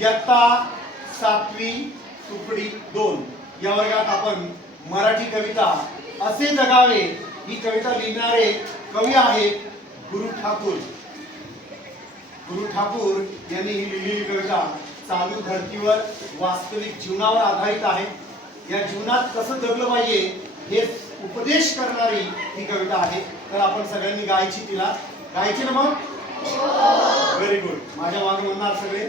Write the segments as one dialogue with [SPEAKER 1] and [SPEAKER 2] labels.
[SPEAKER 1] इयत्ता सातवी तुकडी दोन. या वर्गात आपण मराठी कविता असे जगावे ही कविता लिहिणारे कवी आहेत गुरु ठाकूर. गुरु ठाकूर यांनी ही लिहिलेली कविता चालू धर्तीवर वास्तविक जीवनावर आधारित आहे. या जीवनात कसं जगलं पाहिजे हे उपदेश करणारी ही कविता आहे. तर आपण सगळ्यांनी गायची तिला. गायची ना मग? व्हेरी गुड माझ्या मागे म्हणणार सगळे.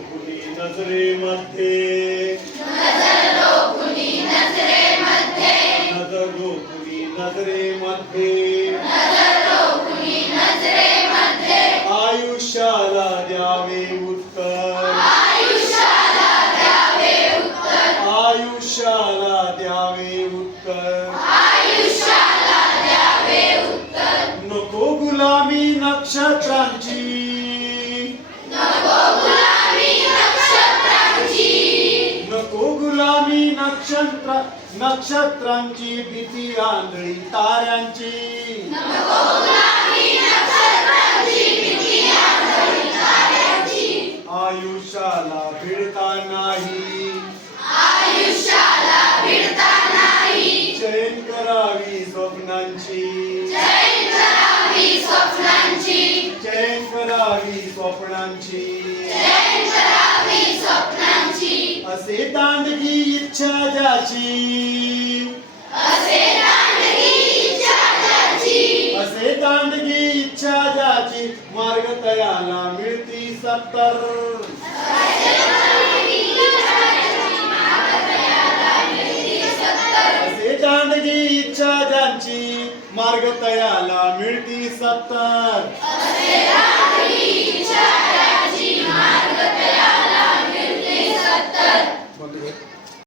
[SPEAKER 1] अत्तर नजर रोखुनी नजरेमध्ये नजर रोखुनी नजरेमध्ये आयुष्याला द्यावे उत्तर. आयुष्याला द्यावे उत्तर. नको गुलामी नक्षत्रांची. नक्षत्र नक्षत्रांची भीती आंधळी ताऱ्यांची. आयुष्याला भिडता नाही स्वप्नांची असे दांडगी इच्छा ज्याची असे दांडगी इच्छा ज्याची मार्ग तयाला मिळती सत्तर. असे दांडगी इच्छा ज्यांची मार्ग तयाला मिळती सत्तर. बंद कर.